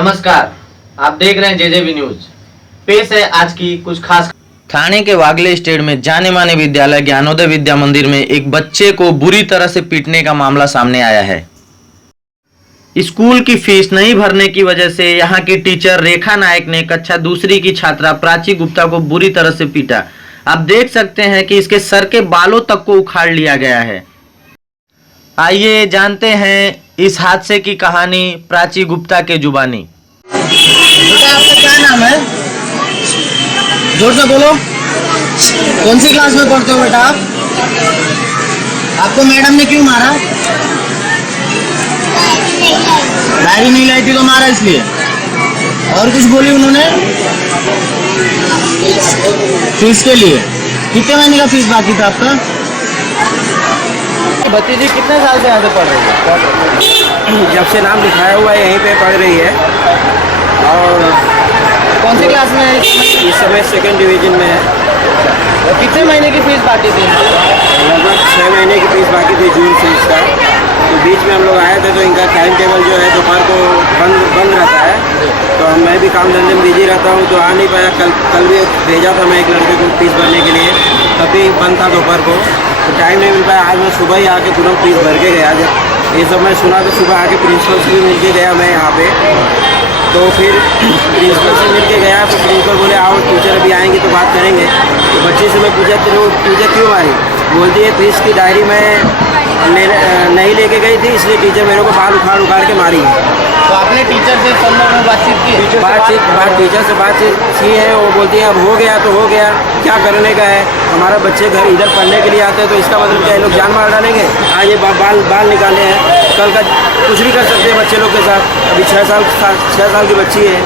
नमस्कार, आप देख रहे हैं जेजेबी न्यूज। पेश है आज की कुछ खास। थाने के वागले स्टेट में जाने माने विद्यालय ज्ञानोदय विद्या मंदिर में एक बच्चे को बुरी तरह से पीटने का मामला सामने आया है। स्कूल की फीस नहीं भरने की वजह से यहां की टीचर रेखा नायक ने कक्षा दूसरी की छात्रा प्राची गुप्ता को बुरी तरह से पीटा। आप देख सकते हैं कि इसके सर के बालों तक को उखाड़ लिया गया है। आइए जानते हैं इस हादसे की कहानी प्राची गुप्ता के जुबानी। बेटा आपका क्या नाम है? जोर से बोलो। कौन सी क्लास में पढ़ते हो बेटा आप? आपको मैडम ने क्यों मारा? डायरी नहीं लाई थी तो मारा इसलिए। और कुछ बोली उन्होंने? फीस के लिए। कितने महीने का फीस बाकी था आपका? भतीजी कितने साल से यहाँ पे पढ़ रही है? जब से नाम लिखाया हुआ है यहीं पे पढ़ रही है। और कौन सी क्लास में है? इस समय सेकंड डिवीजन में है। कितने महीने की फीस बाकी थी? लगभग 6 महीने की फीस बाकी थी जून से इसका। तो बीच में हम लोग आए थे तो इनका टाइम टेबल जो है दोपहर को बंद रहता है। तो मैं भी काम धंधे में बिजी रहता हूँ तो आ नहीं पाया। कल भी भेजा था मैं एक लड़के को फीस भरने के लिए, तभी बंद था दोपहर को, तो टाइम नहीं मिल पाया। आज मैं सुबह ही आके तुरंत फीस भर के गया। जब ये सब मैं सुना तो सुबह आके प्रिंसिपल से भी मिल के गया मैं यहाँ पे। तो फिर प्रिंसिपल से मिल के गया तो प्रिंसिपल बोले आओ टीचर अभी आएंगे तो बात करेंगे। तो बच्चे से मैं पूछा टीचर क्यों मारी? बोलती है फीस की डायरी में नहीं लेके गई थी इसलिए टीचर मेरे को बाल उखाड़ के मारी है। तो आपने टीचर से संदर्भ में बातचीत की? टीचर से बातचीत की है। वो बोलती है अब हो गया तो हो गया, क्या करने का है। हमारा बच्चे घर इधर पढ़ने के लिए आते हैं तो इसका मतलब क्या ये लोग जान मार डालेंगे? आज ये बाल निकाले हैं, कल का कुछ भी कर सकते हैं बच्चे लोग के साथ। अभी 6 साल की बच्ची है।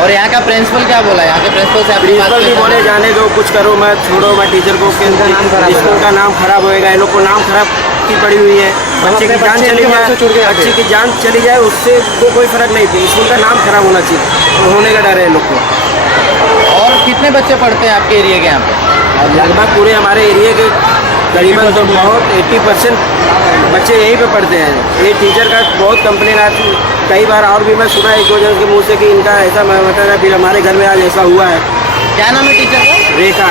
और यहाँ का प्रिंसिपल क्या बोला? यहाँ के प्रिंसिपल से प्रिंसिपल भी बोले जाने दो, कुछ करो मत, छोड़ो मत टीचर को, स्कूल का नाम खराब होएगा। ये लोग को नाम खराब की पड़ी हुई है। बच्चे की जान चली जाए, बच्चे की जान चली जाए उससे कोई फर्क नहीं थी। स्कूल का नाम खराब होना चाहिए, तो होने का डर है लोग को। और कितने बच्चे पढ़ते हैं आपके एरिया के यहाँ पे? लगभग पूरे हमारे एरिया के करीबन तो बहुत 80% बच्चे यहीं पे पढ़ते हैं। ये टीचर का बहुत कंप्लेन आती कई बार, और भी मैं सुना एक दो जन के मुँह से कि इनका ऐसा बताया, फिर हमारे घर में आज ऐसा हुआ है। क्या नाम है टीचर का?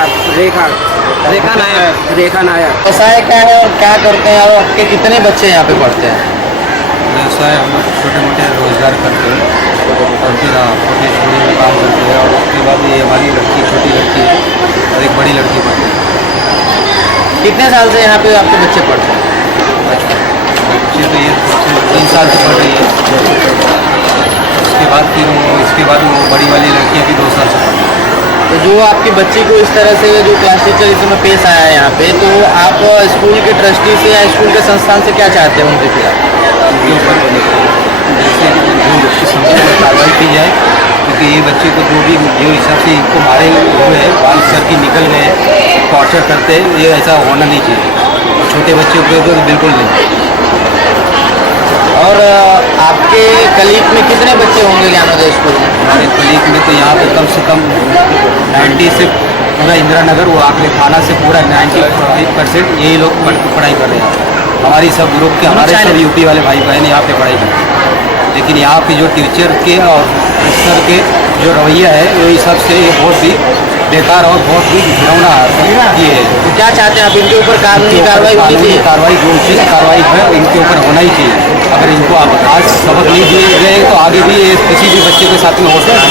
रेखा नायक। व्यवसाय क्या है और क्या करते हैं और आपके कितने बच्चे यहाँ पे पढ़ते हैं? व्यवसाय हम लोग छोटे मोटे रोजगार करते हैं और फिर छोटे स्कूलों में काम करते हैं। और उसके बाद ये हमारी लड़की छोटी लड़की है और एक बड़ी लड़की पढ़ती है। कितने साल से यहाँ पे आपके बच्चे पढ़ते हैं? बच्चे तो ये 3 साल से पढ़ रही है। इसके बाद वो बड़ी वाली लड़की अभी 2 साल से पढ़ रही है। तो जो आपकी बच्ची को इस तरह से जो क्लास टीचर इस समय पेश आया है यहाँ पे, तो आप स्कूल के ट्रस्टी से या स्कूल के संस्थान से क्या चाहते हैं उनके खिलाफ? उनके ऊपर जैसे जो उसकी संस्था पर कार्रवाई की जाए, क्योंकि ये बच्चे को जो हिसाब से इनको मारे हुए हैं, बाल सर की निकल गए, टॉर्चर करते हैं, ये ऐसा होना नहीं चाहिए। छोटे बच्चों के ऊपर बिल्कुल नहीं। और आपके कलीग में कितने बच्चे होंगे ज्ञानोदय स्कूल में? हमारे कलीग में तो यहाँ पे कम से कम 90 से पूरा इंदिरा नगर वो आखिरी थाना से पूरा 95% यही लोग पढ़ाई कर रहे हैं। हमारी सब ग्रुप के हमारे सब यूपी वाले भाई बहन यहाँ पे पढ़ाई करते हैं। लेकिन यहाँ पे जो टीचर के और प्रोफेसर के जो रवैया है वो इस सब से ये बहुत ही बेकार और बहुत ही घिनौना ये है। तो क्या चाहते हैं आप? इनके ऊपर कानूनी कार्रवाई होनी चाहिए? कार्रवाई जो उचित कार्रवाई है इनके ऊपर होना ही चाहिए। अगर इनको आज सबक नहीं दिए गए तो आगे भी ये किसी भी बच्चे के साथ में हो सकता है।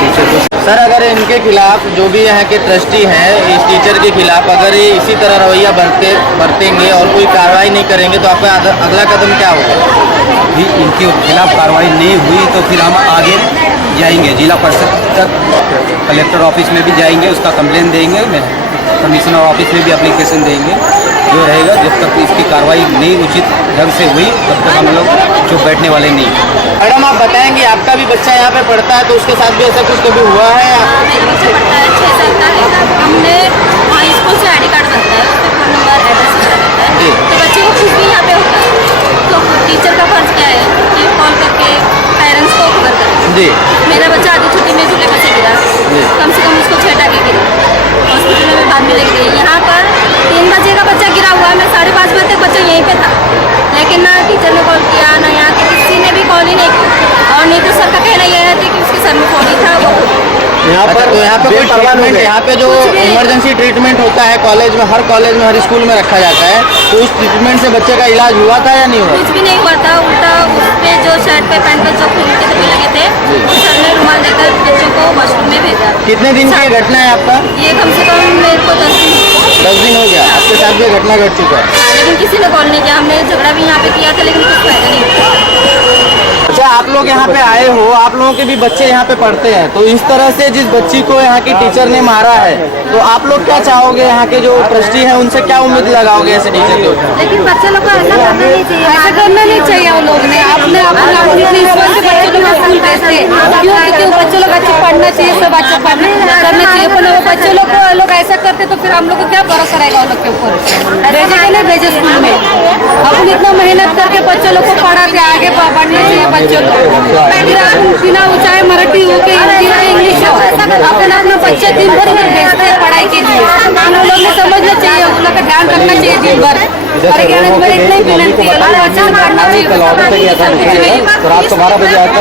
टीचर को सर, अगर इनके खिलाफ जो भी यहाँ के ट्रस्टी हैं इस टीचर के खिलाफ अगर ये इसी तरह रवैया बरतेंगे और कोई कार्रवाई नहीं करेंगे तो आपका अगला कदम क्या होगा? भी इनके खिलाफ कार्रवाई नहीं हुई तो फिर हम आगे जाएंगे, जिला परिषद तक, कलेक्टर ऑफिस में भी जाएंगे, उसका कंप्लेन देंगे, कमिश्नर ऑफिस में भी एप्लीकेशन देंगे। जो रहेगा जब तक इसकी कार्रवाई नहीं उचित ढंग से हुई तब तक हम लोग चुप बैठने वाले नहीं। मैडम, आप बताएंगे आपका भी बच्चा यहाँ पे पढ़ता है तो उसके साथ भी ऐसा कुछ कभी हुआ है? बच्चा पढ़ता है 6 साल का। हमने वहाँ स्कूल से ID कार्ड बनता है, उसमें फ़ोन नंबर एड्रेस रहता है। तो बच्चे को कुछ भी यहाँ पे होता है तो टीचर का फर्ज क्या है कि कॉल करके पेरेंट्स को खबर करें। जी। मेरा बच्चा आधी छुट्टी में झूले पर से गिरा, कम से कम उसको 6 टाके गिरा, हॉस्पिटल में बाद में लेके गई। यहाँ पर 3 बजे का बच्चा गिरा हुआ है, मैं 5:30 बजे तक बच्चा यहीं पे था, लेकिन ना टीचर ने कॉल किया ना यहाँ के किसी ने भी कॉल ही नहीं की। और नहीं तो सर का कहना ये सर में फोड़ी था वो यहाँ पर कोई ट्रीटमेंट, यहाँ पे जो कुछ भी- इमरजेंसी ट्रीटमेंट होता है कॉलेज में, हर कॉलेज में, हर स्कूल में रखा जाता है, तो उस ट्रीटमेंट से बच्चे का इलाज हुआ था या नहीं हुआ? कुछ भी नहीं हुआ था। उल्टा उस पे जो शर्ट पे पैंट पे जो खून के धब्बे लगे थे, सर ने रुमाल देकर बच्चों को वॉशरूम में भेजा। कितने दिन की ये घटना है आपका? ये कम से कम मेरे को 10 दिन हो गया आपके साथ भी घटना घट चुका है। लेकिन किसी ने कॉल नहीं किया। हमने झगड़ा भी यहाँ पे किया था लेकिन कुछ फायदा नहीं हुआ। अच्छा, आप लोग यहाँ पे आए हो, आप लोगों के भी बच्चे यहाँ पे पढ़ते हैं, तो इस तरह से जिस बच्ची को यहाँ की टीचर ने मारा है, तो आप लोग क्या चाहोगे? यहाँ के जो ट्रस्टी हैं उनसे क्या उम्मीद लगाओगे ऐसे टीचर के ऊपर? लेकिन बच्चे लोग को ऐसा करना नहीं चाहिए। ऐसा करना नहीं चाहिए। उन लोग ने अपने अपनी ईश्वर से बच्चे लोग को स्कूल भेजते हैं। क्यों? क्योंकि बच्चे लोग अच्छे पढ़ना चाहिए, सब अच्छा करना चाहिए। पर वो बच्चे लोग को लोग ऐसा करते तो फिर हम लोग को क्या भरोसा रहेगा उन लोग के ऊपर? भेजे के नहीं भेजे स्कूल में? अपन इतना मेहनत करके बच्चे लोग को पढ़ाते आगे बढ़ना चाहिए बच्चों को। फिर आप बिना चाहे मराठी हो के हिंदी हो इंग्लिश हो, अपना अपना बच्चे दिन भर में भेजते हैं पढ़ाई के लिए। उन लोग ने समझना चाहिए, उन लोग का ध्यान रखना चाहिए दिन भर। और इतना ही विनती है, लोग बच्चे को पढ़ना चाहिए। तो रात को 12 बजे आकर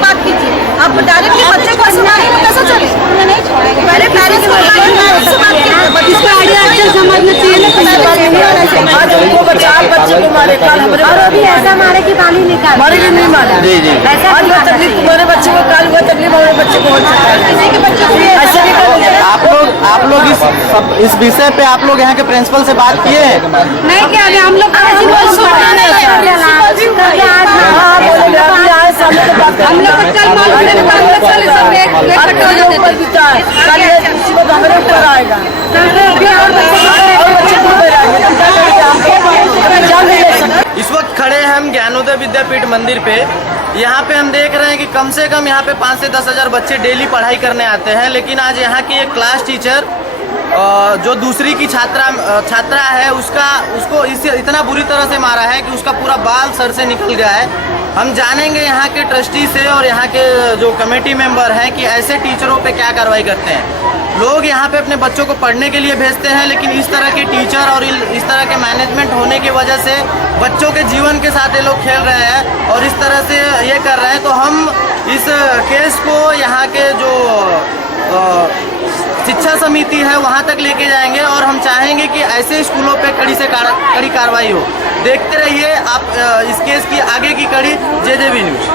बात कीजिए। अब डायरेक्टली बच्चे को सुनाने में कैसा चले? पहले पेरेंट्स को इसका आइडिया अच्छा समझना चाहिए ना। आज उनको बच्चे को मारे, और अभी ऐसा मारे कि गाली निकाल मारे कि नहीं मारे। जी जी, ऐसा तकलीफ तुम्हारे बच्चे को, काल हुआ तकलीफ हमारे बच्चे को हो सकता है। किसी के बच्चे को ऐसा नहीं करना। आप लोग इस विषय पे आप लोग यहाँ के प्रिंसिपल से बात किए हैं? नहीं क्या हम लोग हम लोग कल मालूम है सब एक हो जाते। इस वक्त खड़े हैं हम ज्ञानोदय विद्यापीठ मंदिर पे। यहाँ पे हम देख रहे हैं कि कम से कम यहाँ पे 5 से 10 हज़ार बच्चे डेली पढ़ाई करने आते हैं, लेकिन आज यहाँ की एक क्लास टीचर जो दूसरी की छात्रा है उसको इतना बुरी तरह से मारा है कि उसका पूरा बाल सर से निकल गया है। हम जानेंगे यहाँ के ट्रस्टी से और यहाँ के जो कमेटी मेंबर हैं कि ऐसे टीचरों पे क्या कार्रवाई करते हैं। लोग यहाँ पे अपने बच्चों को पढ़ने के लिए भेजते हैं, लेकिन इस तरह के टीचर और इस तरह के मैनेजमेंट होने की वजह से बच्चों के जीवन के साथ ये लोग खेल रहे हैं और इस तरह से ये कर रहे हैं। तो हम इस केस को यहाँ के जो शिक्षा समिति है वहाँ तक लेके जाएंगे और हम चाहेंगे कि ऐसे स्कूलों पे कड़ी कार्रवाई हो। देखते रहिए आप इस केस की आगे की कड़ी JJB न्यूज़।